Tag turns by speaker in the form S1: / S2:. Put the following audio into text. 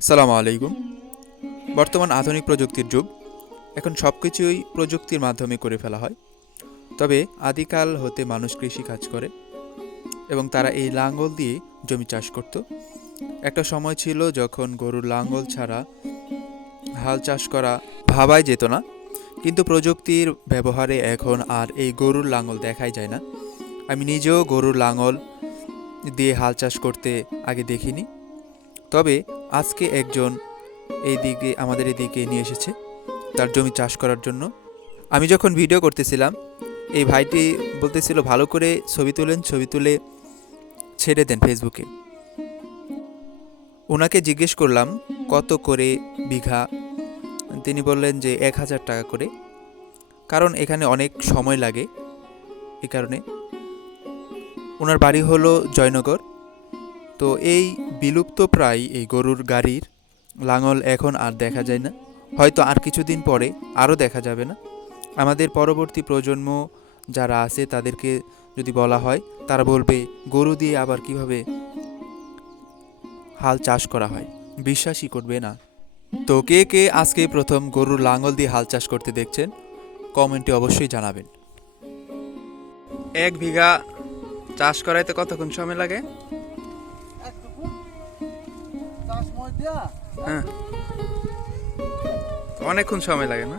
S1: সালামু আলাইকুম। বর্তমান আধুনিক প্রযুক্তির যুগ। এখন সব কিছুই প্রযুক্তির মাধ্যমে করে ফেলা হয়। তবে আদিকাল হতে মানুষ কৃষি কাজ করে এবং তারা এই লাঙ্গল দিয়ে জমি চাষ করত। একটা সময় ছিল যখন গরুর লাঙ্গল ছাড়া হাল চাষ করা ভাবাই যেত না। কিন্তু প্রযুক্তির ব্যবহারে এখন আর এই গরুর লাঙ্গল দেখাই যায় না। আমি নিজেও গরুর লাঙ্গল দিয়ে হাল চাষ করতে আগে দেখিনি। তবে আজকে একজন এই দিকে, আমাদের এদিকে নিয়ে এসেছে তার জমি চাষ করার জন্য। আমি যখন ভিডিও করতেছিলাম, এই ভাইটি বলতেছিল, ভালো করে ছবি তুলেন, ছবি তুলে ছেড়ে দেন ফেসবুকে ওনাকে জিজ্ঞেস করলাম, কত করে বিঘা? তিনি বললেন যে, এক হাজার টাকা করে। কারণ এখানে অনেক সময় লাগে এই কারণে। ওনার বাড়ি হলো জয়নগর। তো এই বিলুপ্ত প্রায় এই গরুর গাড়ির লাঙল এখন আর দেখা যায় না। হয়তো আর কিছুদিন পরে আরও দেখা যাবে না। আমাদের পরবর্তী প্রজন্ম যারা আছে তাদেরকে যদি বলা হয়, তারা বলবে, গরু দিয়ে আবার কীভাবে হাল চাষ করা হয়? বিশ্বাসই করবে না। তো কে কে আজকে প্রথম গরুর লাঙল দিয়ে হাল চাষ করতে দেখছেন, কমেন্টে অবশ্যই জানাবেন। এক বিঘা চাষ করাইতে কতক্ষণ সময় লাগে? হ্যাঁ। অনেকক্ষণ সময় লাগে না?